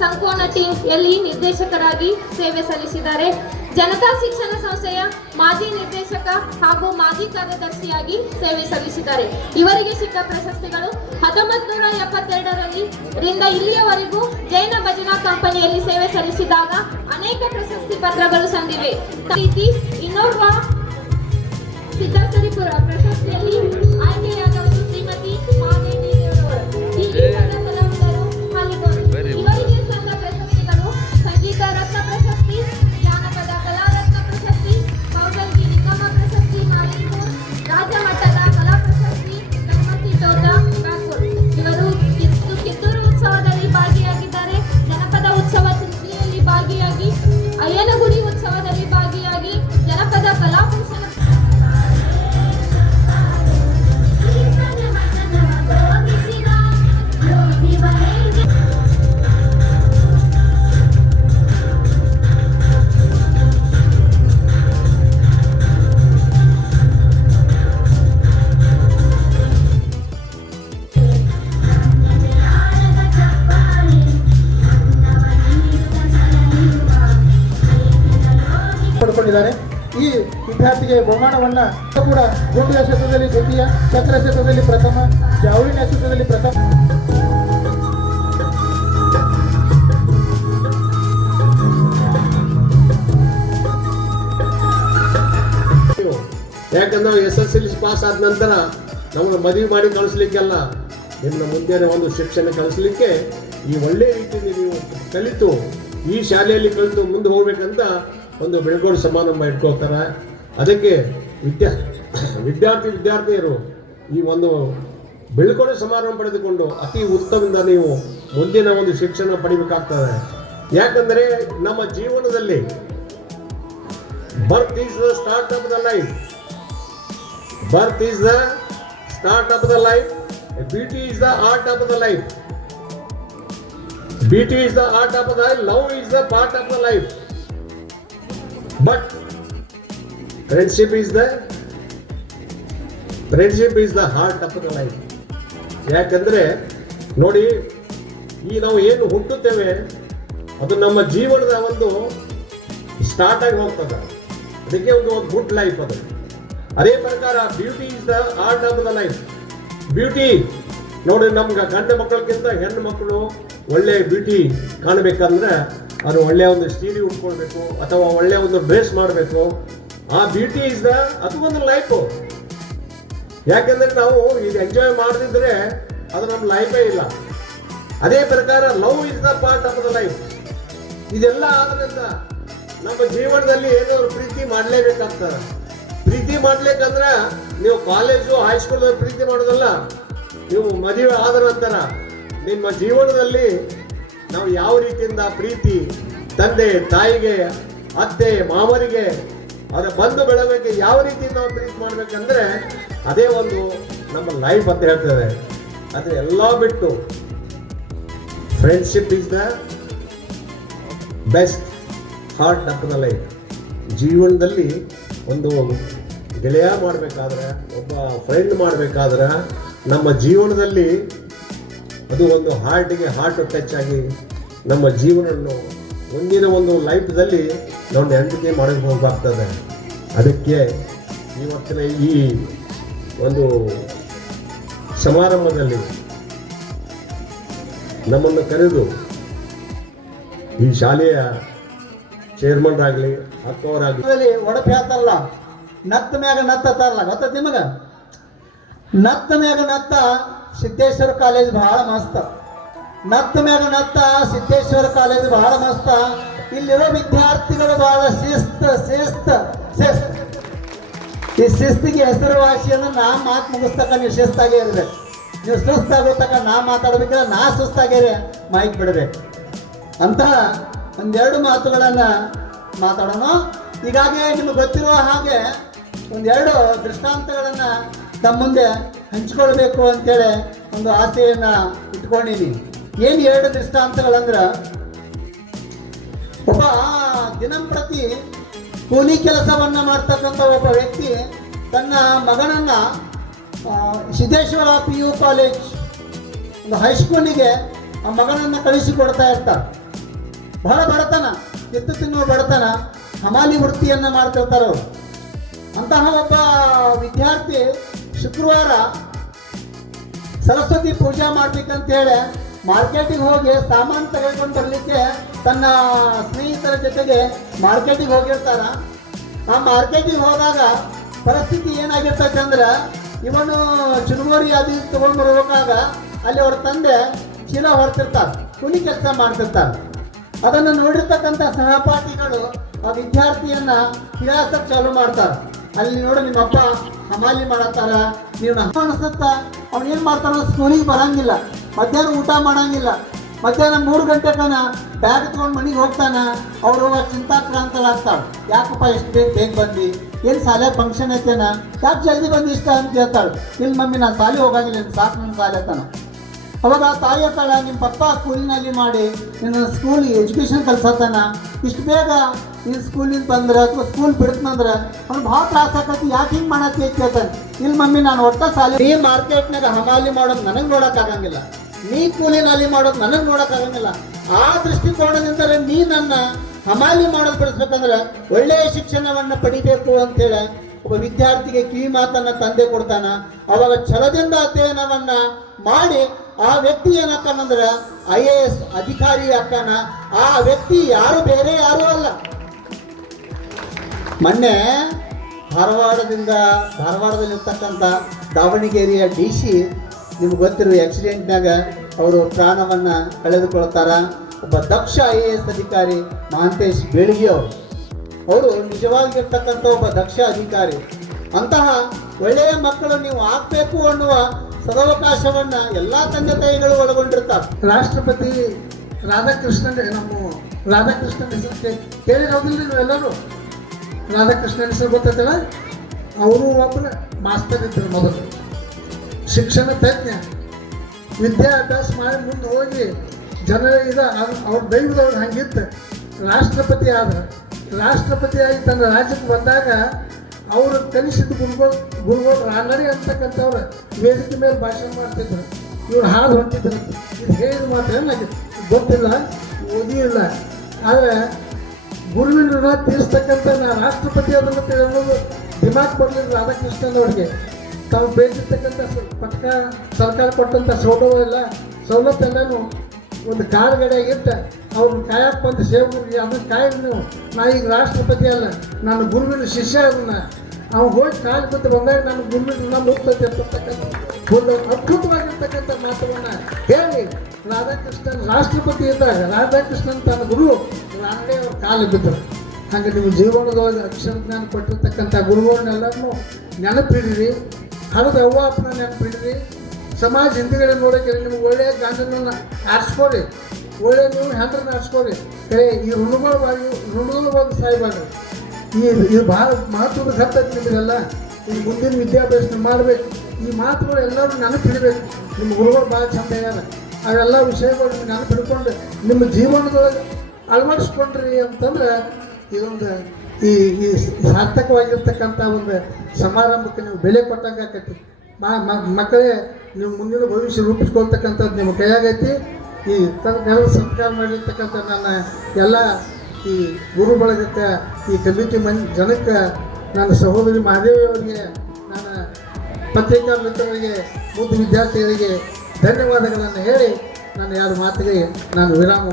ಸಂಕೋನ team ಯಲ್ಲಿ ನಿರ್ದೇಶಕರಾಗಿ ಸೇವೆ ಸಲ್ಲಿಸಿದ್ದಾರೆ. ಜನತಾ ಶಿಕ್ಷಣ ಸಂಸ್ಥೆಯ ಮಾಜಿ ನಿರ್ದೇಶಕ ಹಾಗೂ ಮಾಜಿ ಕಾರ್ಯದರ್ಶಿಯಾಗಿ ಸೇವೆ ಸಲ್ಲಿಸಿದ್ದಾರೆ. ಇವರಿಗೆ ಸಿಕ್ಕ ಪ್ರಶಸ್ತಿಗಳು ಹತ್ತೊಂಬತ್ತು ನೂರ ಎಪ್ಪತ್ತೆರಡರಲ್ಲಿ ರಿಂದ ಇಲ್ಲಿಯವರೆಗೂ ಜೈನ ಭಜನಾ ಕಂಪನಿಯಲ್ಲಿ ಸೇವೆ ಸಲ್ಲಿಸಿದಾಗ ಅನೇಕ ಪ್ರಶಸ್ತಿ ಪತ್ರಗಳು ಸಂದಿವೆ. ರೀತಿ ಇನ್ನೋರ್ವ ಸಿದ್ಧಾರ್ಥರಿಪುರ ಪ್ರಶಸ್ತಿಯಲ್ಲಿ ಆಯ್ಕೆಯಾದವರು ಶ್ರೀಮತಿ ಮಾದೇವಿ ದೇವರವರು. ವಿದ್ಯಾರ್ಥಿಗೆ ಬಹುಮಾನವನ್ನ ಕೂಡ ಗುಂಡು ಕ್ಷೇತ್ರದಲ್ಲಿ ದ್ವಿತೀಯ ಚಕ್ರ ಕ್ಷೇತ್ರದಲ್ಲಿ ಪ್ರಥಮ ಜಾವಳಿನ ಕ್ಷೇತ್ರದಲ್ಲಿ ಪ್ರಥಮ. ಯಾಕಂದ್ರೆ S S L C pass ಆದ ನಂತರ ನಮ್ಮನ್ನು ಮದುವೆ ಮಾಡಿ ಕಳಿಸ್ಲಿಕ್ಕೆಲ್ಲ ನಿಮ್ಮ ಮುಂದೆ ಒಂದು ಶಿಕ್ಷಣ ಕಳಿಸ್ಲಿಕ್ಕೆ ಈ ಒಳ್ಳೆ ರೀತಿಯಲ್ಲಿ ನೀವು ಕಲಿತು ಈ ಶಾಲೆಯಲ್ಲಿ ಕಲಿತು ಮುಂದೆ ಹೋಗ್ಬೇಕಂತ ಒಂದು ಬೆಳಗೋಡು ಸಮಾರಂಭ ಇಟ್ಕೊಳ್ತಾರೆ. ಅದಕ್ಕೆ ವಿದ್ಯಾ, ವಿದ್ಯಾರ್ಥಿ ವಿದ್ಯಾರ್ಥಿಯರು ಈ ಒಂದು ಬೀಳ್ಕೊಡೆ ಸಮಾರಂಭ ಪಡೆದುಕೊಂಡು ಅತಿ ಉತ್ತಮದಿಂದ ನೀವು ಮುಂದಿನ ಒಂದು ಶಿಕ್ಷಣ ಪಡಿಬೇಕಾಗ್ತದೆ. ಯಾಕಂದರೆ ನಮ್ಮ ಜೀವನದಲ್ಲಿ birth is the start of the life birth is the start of the life beauty is the art of the life beauty is the art of the life love is the part of the life but friendship is the friendship is the heart of the life ಯಾಕಂದ್ರೆ ನೋಡಿ, ಈ ನಾವು ಏನು ಹುಟ್ಟುತ್ತೇವೆ, ಅದು ನಮ್ಮ ಜೀವನದ ಒಂದು start ಆಗಿ ಹೋಗ್ತದೆ. ಅದಕ್ಕೆ ಒಂದು ಒಂದು ಗುಡ್ ಲೈಫ್ ಅದು. ಅದೇ ಪ್ರಕಾರ beauty is the heart of the life beauty ನೋಡಿ ನಮ್ಗೆ ಗಂಡು ಮಕ್ಕಳಿಗಿಂತ ಹೆಣ್ಣು ಮಕ್ಕಳು ಒಳ್ಳೆ ಬ್ಯೂಟಿ ಕಾಣಬೇಕಂದ್ರೆ, ಅದು ಒಳ್ಳೆಯ ಒಂದು ಸೀರೆ ಉಟ್ಕೊಳ್ಬೇಕು, ಅಥವಾ ಒಳ್ಳೆಯ ಒಂದು ಡ್ರೆಸ್ ಮಾಡಬೇಕು ಆ ಬ್ಯೂಟಿ ಇಸ್ ದ ಅದು ಒಂದು ಲೈಫು ಯಾಕಂದ್ರೆ ನಾವು ಇದು ಎಂಜಾಯ್ ಮಾಡದಿದ್ರೆ ಅದು ನಮ್ಮ ಲೈಫೇ ಇಲ್ಲ. ಅದೇ ಪ್ರಕಾರ love is the part of the life ಇದೆಲ್ಲ ಆದ್ರಿಂದ ನಮ್ಮ ಜೀವನದಲ್ಲಿ ಏನೋ ಪ್ರೀತಿ ಮಾಡಲೇಬೇಕಾಗ್ತದೆ ಪ್ರೀತಿ ಮಾಡ್ಲೇಕಂದ್ರೆ ನೀವು ಕಾಲೇಜು ಹೈಸ್ಕೂಲ್ ಪ್ರೀತಿ ಮಾಡೋದಲ್ಲ, ನೀವು ಮದುವೆ ಆದ ನಂತರ ನಿಮ್ಮ ಜೀವನದಲ್ಲಿ ನಾವು ಯಾವ ರೀತಿಯಿಂದ ಪ್ರೀತಿ ತಂದೆ, ತಾಯಿಗೆ, ಅತ್ತೆ ಮಾವರಿಗೆ ಅದರ ಬಂದು ಬೆಳವಣಿಗೆ ಯಾವ ರೀತಿ ನಾವು ಟ್ರೀಟ್ ಮಾಡ್ಬೇಕಂದ್ರೆ ಅದೇ ಒಂದು ನಮ್ಮ ಲೈಫ್ ಅಂತ ಹೇಳ್ತೇವೆ. ಆದರೆ ಎಲ್ಲ ಬಿಟ್ಟು friendship is the best heart of the life ಜೀವನದಲ್ಲಿ ಒಂದು ಗೆಳೆಯ ಮಾಡಬೇಕಾದ್ರೆ, ಒಬ್ಬ ಫ್ರೆಂಡ್ ಮಾಡಬೇಕಾದ್ರೆ ನಮ್ಮ ಜೀವನದಲ್ಲಿ ಅದು ಒಂದು ಹಾರ್ಟಿಗೆ ಹಾರ್ಟ್ ಟಚ್ ಆಗಿ ನಮ್ಮ ಜೀವನವನ್ನು ಮುಂದಿನ ಒಂದು ಲೈಫ್ದಲ್ಲಿ ನಾವು ನೆನಪಿಕೆ ಮಾಡಕ್ಕೆ ಹೋಗ್ಬೇಕಾಗ್ತದೆ ಅದಕ್ಕೆ ಇವತ್ತಿನ ಈ ಒಂದು ಸಮಾರಂಭದಲ್ಲಿ ನಮ್ಮನ್ನು ಕರೆದು ಈ ಶಾಲೆಯ ಚೇರ್ಮನ್ ಆಗಲಿ ಅಕ್ಕವರಾಗಲಿ. ಒಡಪಿ ಆತಲ್ಲ, ನತ್ತ ಮ್ಯಾಗ ನತ್ತ ಅತ್ತಾರಲ್ಲ ಗೊತ್ತ ನಿಮಗ? ನತ್ತ ಮ್ಯಾಗ ನತ್ತ ಸಿದ್ದೇಶ್ವರ ಕಾಲೇಜ್ ಬಹಳ ಮಸ್ತ್. ನತ್ತ ಮ್ಯಾಗ ನತ್ತ, ಸಿದ್ದೇಶ್ವರ ಕಾಲೇಜ್ ಬಹಳ ಮಸ್ತ. ಇಲ್ಲಿರೋ ವಿದ್ಯಾರ್ಥಿಗಳು ಬಹಳ ಶಿಸ್ತ ಶಿಸ್ತ ಶಿಸ್ತ. ಈ ಶಿಸ್ತಿಗೆ ಹೆಸರುವಾಸಿ ಅಂದ್ರೆ ನಾ ಮಾತು ಮುಗಿಸ್ತಕ್ಕ ನೀವು ಶಿಸ್ತಾಗೇ ಇರಬೇಕು ನೀವು ಸುಸ್ತಾಗೋತಕ್ಕ ನಾ ಮಾತಾಡ್ಬೇಕಾದ್ರೆ ನಾ ಸುಸ್ತಾಗೇರಿ ಮೈಕ್ ಬಿಡಬೇಕು ಅಂತಹ ಒಂದೆರಡು ಮಾತುಗಳನ್ನು ಮಾತಾಡೋಣ. ಹೀಗಾಗಿ ನಿಮಗೆ ಗೊತ್ತಿರುವ ಹಾಗೆ ಒಂದೆರಡು ದೃಷ್ಟಾಂತಗಳನ್ನು ನಮ್ಮ ಮುಂದೆ ಹಂಚ್ಕೊಳ್ಬೇಕು ಅಂತೇಳಿ ಒಂದು ಆಸೆಯನ್ನು ಇಟ್ಕೊಂಡಿನಿ ಏನು ಎರಡು ದೃಷ್ಟಾಂತಗಳಂದ್ರೆ ಒಬ್ಬ ದಿನಂಪ್ರತಿ ಕೂಲಿ ಕೆಲಸವನ್ನ ಮಾಡ್ತಕ್ಕಂಥ ಒಬ್ಬ ವ್ಯಕ್ತಿ ತನ್ನ ಮಗನನ್ನ ಸಿದ್ದೇಶ್ವರ ಪಿ ಯು ಕಾಲೇಜ್, ಒಂದು ಹೈಸ್ಕೂಲಿಗೆ ಆ ಮಗನನ್ನ ಕಳಿಸಿಕೊಡ್ತಾ ಇರ್ತಾರೆ ಬಹಳ ಬಡತನ, ಎತ್ತು ತಿನ್ನುವ ಬಡತನ, ಹಮಾಲಿ ವೃತ್ತಿಯನ್ನ ಮಾಡ್ತಿರ್ತಾರೆ ಅವರು. ಅಂತಹ ಒಬ್ಬ ವಿದ್ಯಾರ್ಥಿ ಶುಕ್ರವಾರ ಸರಸ್ವತಿ ಪೂಜೆ ಮಾಡ್ಬೇಕಂತ ಹೇಳಿ ಮಾರ್ಕೆಟಿಗೆ ಹೋಗಿ ಸಾಮಾನು ತೆಗೆದುಕೊಂಡು ಬರಲಿಕ್ಕೆ ತನ್ನ ಸ್ನೇಹಿತರ ಜೊತೆಗೆ ಮಾರ್ಕೆಟಿಗೆ ಹೋಗಿರ್ತಾರ. ಆ ಮಾರ್ಕೆಟಿಗೆ ಹೋದಾಗ ಪರಿಸ್ಥಿತಿ ಏನಾಗಿರ್ತೈತೆ ಅಂದ್ರೆ ಇವನು ಚುರುಮುರಿ ಅದು ತೊಗೊಂಡು ಬರ್ಬೇಕಾಗ ಅಲ್ಲಿ ಅವ್ರ ತಂದೆ ಚೀಲ ಹೊರತಿರ್ತಾರೆ ಕೂಲಿ ಕೆಲಸ ಮಾಡ್ತಿರ್ತಾರೆ ಅದನ್ನು ನೋಡಿರ್ತಕ್ಕಂಥ ಸಹಪಾಠಿಗಳು ಆ ವಿದ್ಯಾರ್ಥಿಯನ್ನ ಹಿಡಿಯಾಸಕ್ ಚಾಲು ಮಾಡ್ತಾರೆ. ಅಲ್ಲಿ ನೋಡು ನಿಮ್ಮ ಅಪ್ಪ ಹಮಾಲಿ ಮಾಡತ್ತಾರ ನೀವು ಅನಿಸುತ್ತ? ಅವ್ನು ಏನು ಮಾಡ್ತಾನ ಸ್ಕೂಲಿಗೆ ಬರಂಗಿಲ್ಲ. ಮಧ್ಯಾಹ್ನ ಊಟ ಮಾಡಂಗಿಲ್ಲ. ಮಧ್ಯಾಹ್ನ ಮೂರು ಗಂಟೆ ತನ ಬ್ಯಾಗ್ ತೊಗೊಂಡು ಮನೆಗೆ ಹೋಗ್ತಾನ, ಅವರು ಚಿಂತಾಕ್ರಾಂತರಾಗ್ತಾಳೆ ಯಾಕಪ್ಪ ಎಷ್ಟು ಬೇಗ ಬೇಗ ಬಂದು ಏನು ಶಾಲೆ ಫಂಕ್ಷನ್ ಐತೇನ? ಯಾಕೆ ಜಲ್ದಿ ಬಂದು ಇಷ್ಟ? ಅಂತ ಹೇಳ್ತಾಳೆ ಇಲ್ಲಿ ಮಮ್ಮಿ, ನಾನು ಸಾಲಿ ಹೋಗಂಗಿಲ್ಲ ಸಾಕು ನನ್ನ ಶಾಲೆ ತನ. ಅವಾಗ ಆ ತಾಯಿ ಹೇಳ್ತಾಳ ನಿಮ್ಮ ಪಪ್ಪ ಸ್ಕೂಲಿನಲ್ಲಿ ಮಾಡಿ, ನಿನ್ನ ಸ್ಕೂಲ್ ಎಜುಕೇಶನ್ ಕಲ್ಸತ್ತಾನ? ಇಷ್ಟು ಬೇಗ ನೀನು ಸ್ಕೂಲಿಂದ ಬಂದ್ರೆ ಅಥವಾ ಸ್ಕೂಲ್ ಬಿಡ್ತಂದ್ರೆ ಅವ್ನು ಭಾಳ ತ್ರಾಸ ಆಕತಿ, ಯಾಕೆ ಹಿಂಗೆ ಮಾಡತ್ತೆ? ಕೇಳ್ತಾನೆ. ಇಲ್ಲಿ ಮಮ್ಮಿ, ನಾನು ಒಟ್ಟ ಸಾಲಿ ಈ ಮಾರ್ಕೆಟ್ನಾಗ ಹಮಾಲಿ ಮಾಡೋದು ನನಗೆ ನೋಡೋಕ್ಕಾಗಂಗಿಲ್ಲ ನೀ ಕೂಲಿನಲ್ಲಿ ಮಾಡೋದು ನನಗೆ ನೋಡೋಕ್ಕಾಗಂಗಿಲ್ಲ ಆ ದೃಷ್ಟಿಕೋನದಿಂದ ನೀ ನನ್ನ ಹಮಾಲಿ ಮಾಡೋದು ಬಿಡಿಸ್ಬೇಕಂದ್ರೆ ಒಳ್ಳೆಯ ಶಿಕ್ಷಣವನ್ನು ಪಡಿಬೇಕು ಅಂತೇಳಿ ಒಬ್ಬ ವಿದ್ಯಾರ್ಥಿಗೆ ಕಿವಿ ಮಾತನ್ನು ತಂದೆ ಕೊಡ್ತಾನ. ಅವಾಗ ಛಲದಿಂದ ಅಧ್ಯಯನವನ್ನು ಮಾಡಿ ಆ ವ್ಯಕ್ತಿ ಏನಕ್ಕಂದ್ರೆ ಐ ಎ ಎಸ್ ಅಧಿಕಾರಿ ಅಕ್ಕನ ಆ ವ್ಯಕ್ತಿ ಯಾರು ಬೇರೆ ಯಾರು ಅಲ್ಲ. ಮೊನ್ನೆ ಧಾರವಾಡದಿಂದ ಧಾರವಾಡದಲ್ಲಿರ್ತಕ್ಕಂಥ ದಾವಣಗೆರೆಯ ಡಿ ಸಿ ನಿಮ್ಗೆ ಗೊತ್ತಿರುವ ಆಕ್ಸಿಡೆಂಟ್ನಾಗ ಅವರು ಪ್ರಾಣವನ್ನು ಕಳೆದುಕೊಳ್ತಾರ. ಒಬ್ಬ ದಕ್ಷ ಐ ಎ ಎಸ್ ಅಧಿಕಾರಿ ಮಹಾಂತೇಶ್ ಬೆಳಿಗ್ಗೆ ಅವರು. ಅವರು ನಿಜವಾಗಿರ್ತಕ್ಕಂಥ ಒಬ್ಬ ದಕ್ಷ ಅಧಿಕಾರಿ. ಅಂತಹ ಒಳ್ಳೆಯ ಮಕ್ಕಳು ನೀವು ಆಗಬೇಕು ಅನ್ನುವ ಸದವಕಾಶವನ್ನ ಎಲ್ಲ ತಂದೆ ತಾಯಿಗಳು ಒಳಗೊಂಡಿರ್ತಾರೆ. ರಾಷ್ಟ್ರಪತಿ ರಾಧಾಕೃಷ್ಣನ್ ನಮ್ಮ ರಾಧಾಕೃಷ್ಣನ್ ಹೆಸರು ನೀವು ಎಲ್ಲರೂ? ರಾಧಾಕೃಷ್ಣನ್ ಹೆಸರು ಗೊತ್ತೈತಲ್ಲ? ಅವರು ಒಬ್ಬರು ಮಾಸ್ತರ್ ಇದ್ದರು ಮೊದಲು. ಶಿಕ್ಷಣ ತಜ್ಞ, ವಿದ್ಯಾಭ್ಯಾಸ ಮಾಡಿ ಮುಂದೆ ಹೋಗಿ ಜನರ ಇದ ಅವ್ರ- ದೈವದವ್ರು ಹಂಗಿತ್ತು ರಾಷ್ಟ್ರಪತಿ ಆದ ರಾಷ್ಟ್ರಪತಿಯಾಗಿ ತನ್ನ ರಾಜ್ಯಕ್ಕೆ ಬಂದಾಗ ಅವರು ಕಲಿಸಿದ ಗುರುಗಳು ಗುರುಗಳು ರಾನಡಿ ಅಂತಕ್ಕಂಥವ್ರು ವೇದಿಕೆ ಮೇಲೆ ಭಾಷಣ ಮಾಡ್ತಿದ್ರು. ಇವ್ರು ಹಾಡು ಹೊಂಟಿದ್ರು. ಇದು ಹೇಳಿದ ಮಾತ್ರ ನನಗೆ ಗೊತ್ತಿಲ್ಲ, ಓದಿಲ್ಲ. ಆದರೆ ಗುರುವಿನ ತೀರಿಸ್ತಕ್ಕಂಥ ನಾ ರಾಷ್ಟ್ರಪತಿ ಅದನ್ನು ಅನ್ನೋದು ದಿಮಾಗ್ ಬರಲಿಲ್ಲ ರಾಧಾಕೃಷ್ಣನ್ ಅವ್ರಿಗೆ. ತಾವು ಬೇಯಿಸಿರ್ತಕ್ಕಂಥ ಪಕ್ಕ ಸರ್ಕಾರ ಕೊಟ್ಟಂಥ ಸೌಲಭ್ಯ ಸವಲತ್ತೆಲ್ಲನೂ ಒಂದು ಕಾಲ್ಗಡೆಯಾಗ ಇಟ್ಟು ಅವ್ರನ್ನ ಕಾಯಕ್ಕೆ ಬಂದು ಸೇವಕರಿಗೆ ಅದನ್ನ ಕಾಯಿ ನೀವು ನಾ ಈಗ ರಾಷ್ಟ್ರಪತಿ ಅಲ್ಲ ನಾನು ಗುರುವಿನ ಶಿಷ್ಯ ಅದನ್ನ ಅವ್ನು ಹೋಗಿ ಕಾಲು ಬಂದಾಗ ನನ್ನ ಗುರುವಿನ ನಮ್ಮ ಮುಕ್ತತೆ ಅಂತಕ್ಕಂಥ ಒಂದು ಅದ್ಭುತವಾಗಿರ್ತಕ್ಕಂಥ ಮಾತವನ್ನ ಹೇಳಿ. ರಾಧಾಕೃಷ್ಣನ್ ರಾಷ್ಟ್ರಪತಿ ಇದ್ದಾಗ, ರಾಧಾಕೃಷ್ಣನ್ ತನ್ನ ಗುರು ರಾಣೆ ಅವ್ರ ಕಾಲು ಬಿದ್ದರು ಹಾಗೆ ನಿಮ್ಮ ಜೀವನದೊಳಗೆ ಅಕ್ಷರ ಜ್ಞಾನ ಕೊಟ್ಟಿರ್ತಕ್ಕಂಥ ಗುರುಗಳನ್ನೆಲ್ಲರನ್ನೂ ನೆನಪಿಡಿರಿ. ಹಣದ ಅವ್ವ, ಅಪ್ಪನ ನೆನಪಿಡಿರಿ ಸಮಾಜ ಹಿಂದಿಗಡೆ ನೋಡೋಕೆ ನಿಮ್ಗೆ ಒಳ್ಳೆಯ ಗಾಂಧನ ಆರಿಸ್ಕೊಡಿ. ಒಳ್ಳೆಯ ನೀವು ಹೆಂಡ್ರನ್ನ ಆರಿಸ್ಕೊಡಿ. ಕರೆ ಈ ಋಣಗಳ ಬಾರಿ ಋಣಗಳ ಬಗ್ಗೆ ಸಾಯ್ಬಾರ್ದು ಈ ಇದು ಭಾಳ ಮಹತ್ವದ ಘಟ್ಟಕ್ಕೆ ನಿಮಗೆಲ್ಲ. ಈ ಮುಂದಿನ ವಿದ್ಯಾಭ್ಯಾಸ ಮಾಡಬೇಕು. ಈ ಮಾತುಗಳು ಎಲ್ಲರೂ ನೆನಪಿಡಬೇಕು. ನಿಮ್ಮ ಗುರುಗಳು ಭಾಳ ಚಂದ ಹೇಳ್ಯಾರ ಅವೆಲ್ಲ ವಿಷಯಗಳು ನೆನಪಿಡ್ಕೊಂಡು ನಿಮ್ಮ ಜೀವನದೊಳಗೆ ಅಳವಡಿಸ್ಕೊಂಡ್ರಿ ಅಂತಂದ್ರೆ ಇದೊಂದು ಈ ಈ ಸಾರ್ಥಕವಾಗಿರ್ತಕ್ಕಂಥ ಒಂದು ಸಮಾರಂಭಕ್ಕೆ ನೀವು ಬೆಲೆ ಕೊಟ್ಟಂಗೆ ಆಕೈತಿ. ಮಕ್ಕಳೇ, ನೀವು ಮುಂದಿನ ಭವಿಷ್ಯ ರೂಪಿಸ್ಕೊಳ್ತಕ್ಕಂಥದ್ದು ನಿಮ್ಮ ಕೈಯಾಗೈತಿ ಈ ತನ್ನ ಸತ್ಕಾರ ಮಾಡಿರ್ತಕ್ಕಂಥ ನನ್ನ ಎಲ್ಲ ಈ ಗುರು ಬಳಗಕ್ಕೆ, ಈ ಕಮಿಟಿ ಮನ್, ಜನಕ್ಕೆ ನನ್ನ ಸಹೋದರಿ ಮಹಾದೇವಿ ಅವರಿಗೆ, ನನ್ನ ಪತ್ರಿಕಾ ಮಿತ್ರರಿಗೆ ಮುದ್ದು ವಿದ್ಯಾರ್ಥಿಗಳಿಗೆ ಧನ್ಯವಾದಗಳನ್ನು ಹೇಳಿ ನಾನು ಯಾರು ಮಾತಿಗೆ ನಾನು ವಿರಾಮ